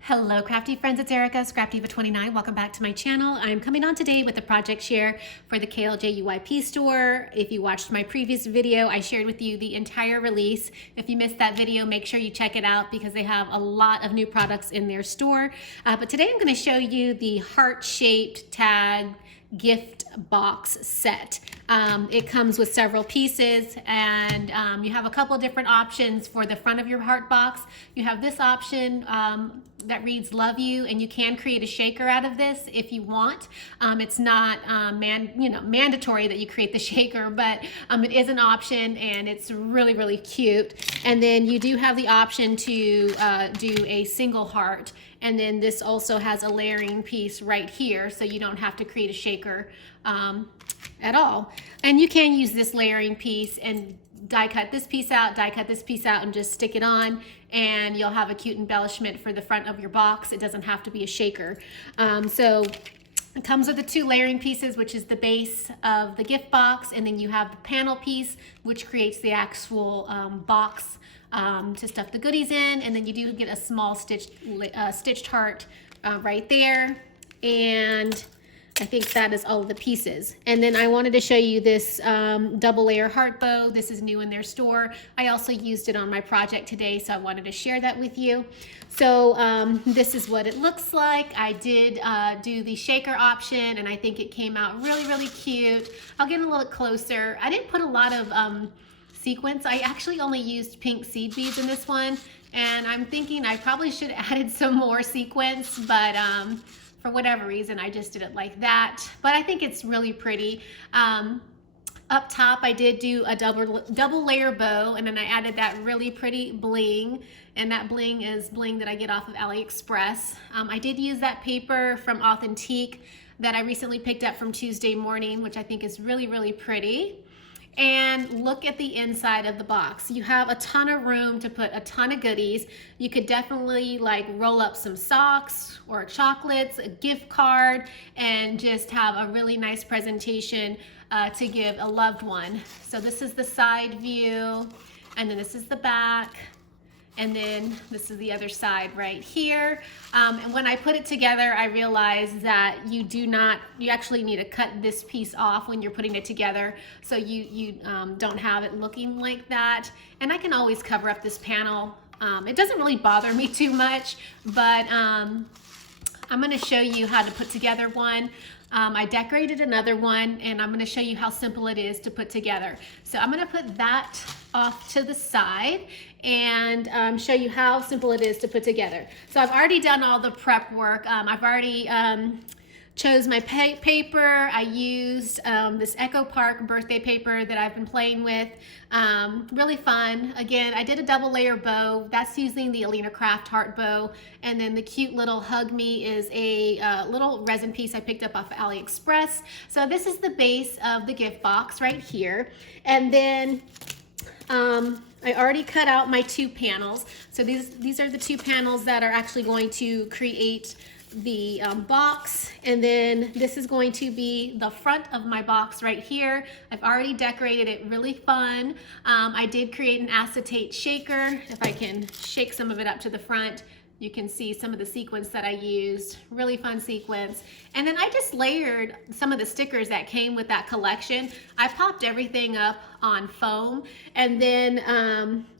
Hello crafty friends, it's Erica, ScrapDiva29. Welcome back to my channel. I'm coming on today with the project share for the KLJUYP store. If you watched my previous video, I shared with you the entire release. If you missed that video, make sure you check it out because they have a lot of new products in their store. But today I'm going to show you the heart-shaped tag gift box set. It comes with several pieces, and you have a couple of different options for the front of your heart box. You have this option that reads "Love You," and you can create a shaker out of this if you want. It's not mandatory that you create the shaker, but it is an option, and it's really cute. And then you do have the option to do a single heart. And then this also has a layering piece right here, so you don't have to create a shaker at all. And you can use this layering piece and die cut this piece out, and just stick it on, and you'll have a cute embellishment for the front of your box. It doesn't have to be a shaker. So it comes with the two layering pieces, which is the base of the gift box, and then you have the panel piece, which creates the actual box to stuff the goodies in. And then you do get a small stitched heart right there. And I think that is all of the pieces. And then I wanted to show you this double layer heart bow. This is new in their store. I also used it on my project today, so I wanted to share that with you. So this is what it looks like. I did do the shaker option, and I think it came out really cute. I'll get a little closer. I didn't put a lot of sequins. I actually only used pink seed beads in this one, and I'm thinking I probably should have added some more sequins, but for whatever reason I just did it like that. But I think it's really pretty. Up top I did do a double layer bow, and then I added that really pretty bling, and that bling is bling that I get off of AliExpress. I did use that paper from Authentique that I recently picked up from Tuesday Morning, which I think is really pretty. And look at the inside of the box. You have a ton of room to put a ton of goodies. You could definitely like roll up some socks or chocolates, a gift card, and just have a really nice presentation to give a loved one. So this is the side view, and then this is the back. And then this is the other side right here. And when I put it together, I realized that you actually need to cut this piece off when you're putting it together, so you don't have it looking like that. And I can always cover up this panel. It doesn't really bother me too much, but I'm gonna show you how to put together one. I decorated another one, and I'm going to show you how simple it is to put together. So I'm going to put that off to the side and show you how simple it is to put together. So I've already done all the prep work. I've already chose my paper. I used this Echo Park birthday paper that I've been playing with. Really fun. Again, I did a double layer bow. That's using the Alina Craft heart bow. And then the cute little Hug Me is a little resin piece I picked up off of AliExpress. So this is the base of the gift box right here. And then I already cut out my two panels. So these are the two panels that are actually going to create the box. And then this is going to be the front of my box right here. I've already decorated it really fun. I did create an acetate shaker. If I can shake some of it up to the front, you can see some of the sequins that I used. Really fun sequins. And then I just layered some of the stickers that came with that collection. I popped everything up on foam, and then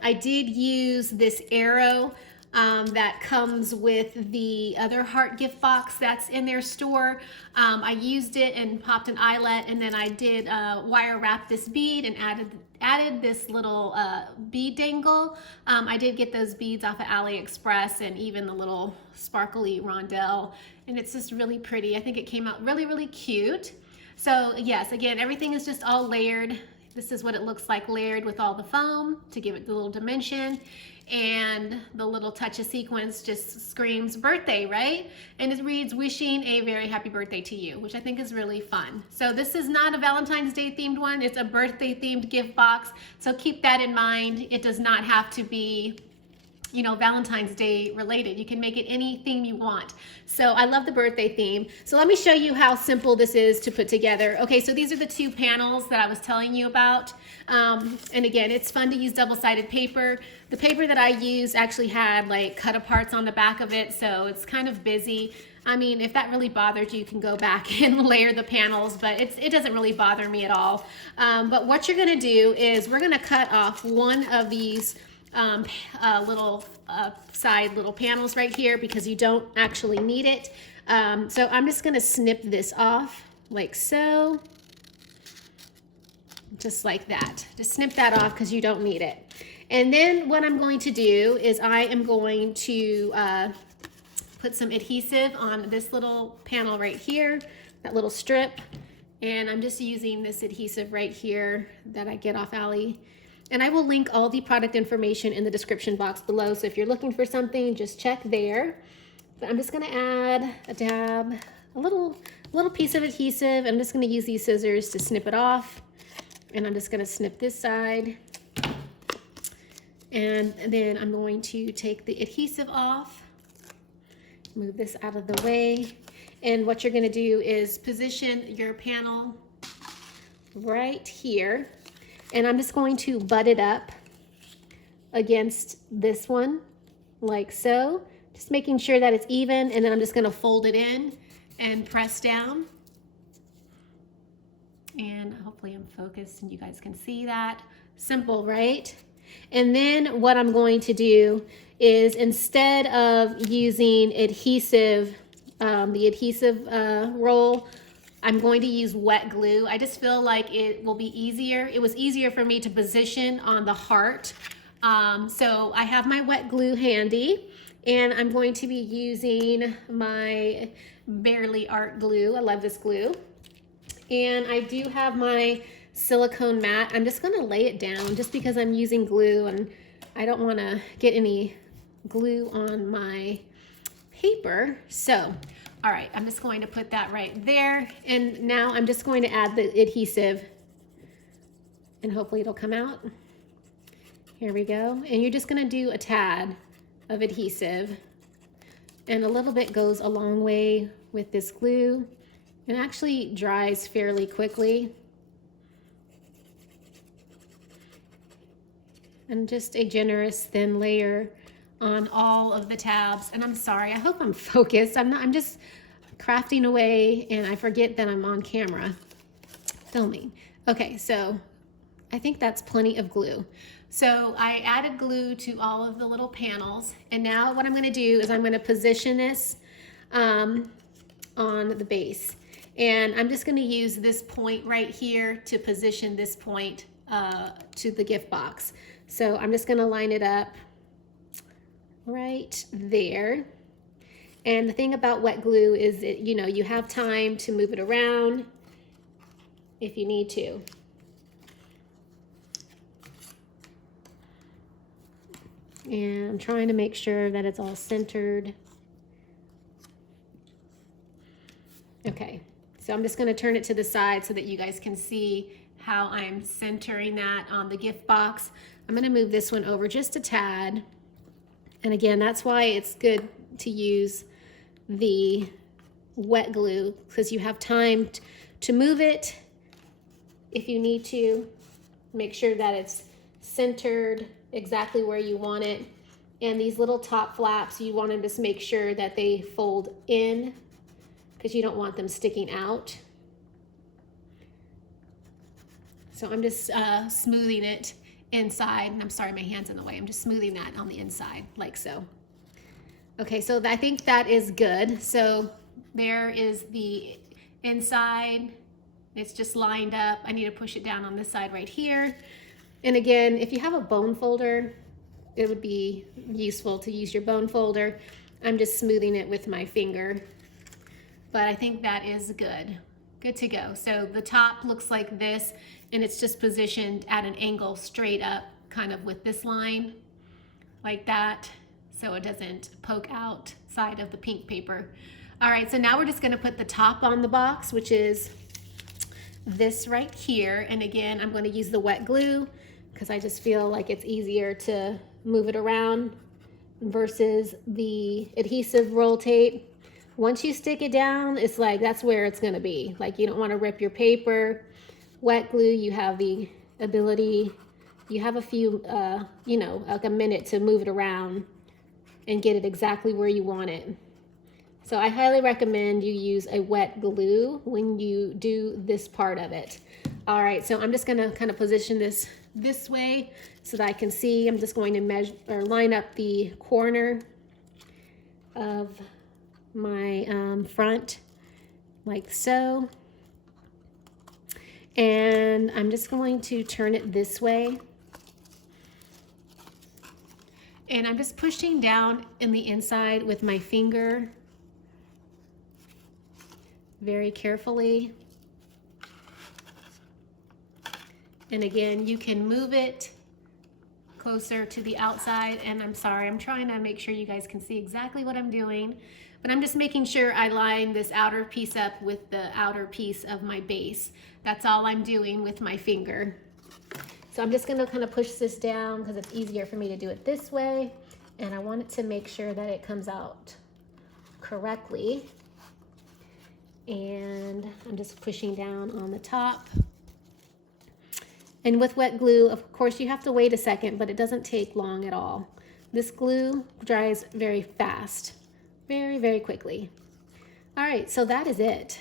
I did use this arrow that comes with the other heart gift box that's in their store. I used it and popped an eyelet, and then I did wire wrap this bead and added this little bead dangle. I did get those beads off of AliExpress, and even the little sparkly rondelle, and it's just really pretty. I think it came out really cute. So yes, again, everything is just all layered. This is what it looks like layered with all the foam to give it the little dimension. And the little touch of sequins just screams birthday, right? And it reads, "Wishing a very happy birthday to you," which I think is really fun. So this is not a Valentine's Day themed one. It's a birthday themed gift box. So keep that in mind. It does not have to be you know, Valentine's Day related. You can make it any theme you want. So I love the birthday theme. So let me show you how simple this is to put together. Okay, so these are the two panels that I was telling you about. And again, it's fun to use double-sided paper. The paper that I used actually had like cut aparts on the back of it, so it's kind of busy. I mean, if that really bothers you, you can go back and layer the panels, but it doesn't really bother me at all. But what you're gonna do is we're gonna cut off one of these little side little panels right here because you don't actually need it. So I'm just gonna snip this off like so, just like that. Just snip that off because you don't need it. And then what I'm going to do is I am going to put some adhesive on this little panel right here, that little strip. And I'm just using this adhesive right here that I get off Ali. And I will link all the product information in the description box below. So if you're looking for something, just check there. But I'm just gonna add a dab, a little piece of adhesive. I'm just gonna use these scissors to snip it off. And I'm just gonna snip this side. And then I'm going to take the adhesive off, move this out of the way. And what you're gonna do is position your panel right here. And I'm just going to butt it up against this one, like so. Just making sure that it's even, and then I'm just gonna fold it in and press down. And hopefully I'm focused and you guys can see that. Simple, right? And then what I'm going to do is instead of using adhesive, the adhesive roll, I'm going to use wet glue. I just feel like it will be easier. It was easier for me to position on the heart. So I have my wet glue handy, and I'm going to be using my Barely Art glue. I love this glue. And I do have my silicone mat. I'm just gonna lay it down just because I'm using glue and I don't wanna get any glue on my paper. So, all right, I'm just going to put that right there. And now I'm just going to add the adhesive and hopefully it'll come out. Here we go. And you're just gonna do a tad of adhesive, and a little bit goes a long way with this glue. It actually dries fairly quickly. And just a generous thin layer on all of the tabs. And I'm sorry, I hope I'm focused. I'm just crafting away and I forget that I'm on camera filming. Okay, so I think that's plenty of glue. So I added glue to all of the little panels. And now what I'm gonna do is I'm gonna position this on the base. And I'm just gonna use this point right here to position this point to the gift box. So I'm just gonna line it up right there. And the thing about wet glue is that, you know, you have time to move it around if you need to. And I'm trying to make sure that it's all centered. Okay, so I'm just gonna turn it to the side so that you guys can see how I'm centering that on the gift box. I'm gonna move this one over just a tad. And again, that's why it's good to use the wet glue, because you have time to move it if you need to. Make sure that it's centered exactly where you want it. And these little top flaps, you want to just make sure that they fold in because you don't want them sticking out. So I'm just smoothing it inside. And I'm sorry, my hand's in the way. I'm just smoothing that on the inside like so. Okay, so I think that is good. So there is the inside. It's just lined up. I need to push it down on this side right here. And again, if you have a bone folder, it would be useful to use your bone folder. I'm just smoothing it with my finger. But I think that is good. Good to go. So the top looks like this, and it's just positioned at an angle straight up, kind of with this line, like that, so it doesn't poke outside of the pink paper. All right, so now we're just gonna put the top on the box, which is this right here. And again, I'm gonna use the wet glue because I just feel like it's easier to move it around versus the adhesive roll tape. Once you stick it down, it's like that's where it's going to be. Like, you don't want to rip your paper. Wet glue, you have the ability, you have a few, you know, like a minute to move it around and get it exactly where you want it. So I highly recommend you use a wet glue when you do this part of it. All right, so I'm just gonna kind of position this way so that I can see. I'm just going to measure or line up the corner of my front like so. And I'm just going to turn it this way. And I'm just pushing down in the inside with my finger very carefully. And again, you can move it closer to the outside. And I'm sorry, I'm trying to make sure you guys can see exactly what I'm doing. But I'm just making sure I line this outer piece up with the outer piece of my base. That's all I'm doing with my finger. So I'm just gonna kind of push this down because it's easier for me to do it this way. And I want it to make sure that it comes out correctly. And I'm just pushing down on the top. And with wet glue, of course, you have to wait a second, but it doesn't take long at all. This glue dries very fast, very, very quickly. All right, so that is it.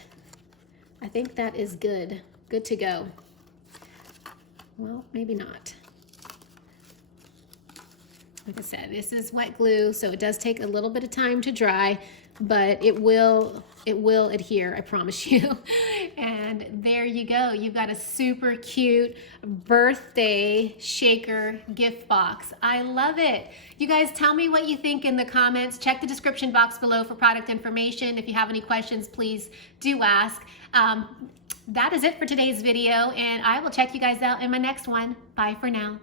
I think that is good to go. Well, maybe not. Like I said, this is wet glue, so it does take a little bit of time to dry, but it will adhere, I promise you. And there you go. You've got a super cute birthday shaker gift box. I love it. You guys tell me what you think in the comments. Check the description box below for product information. If you have any questions, please do ask. That is it for today's video, and I will check you guys out in my next one. Bye for now.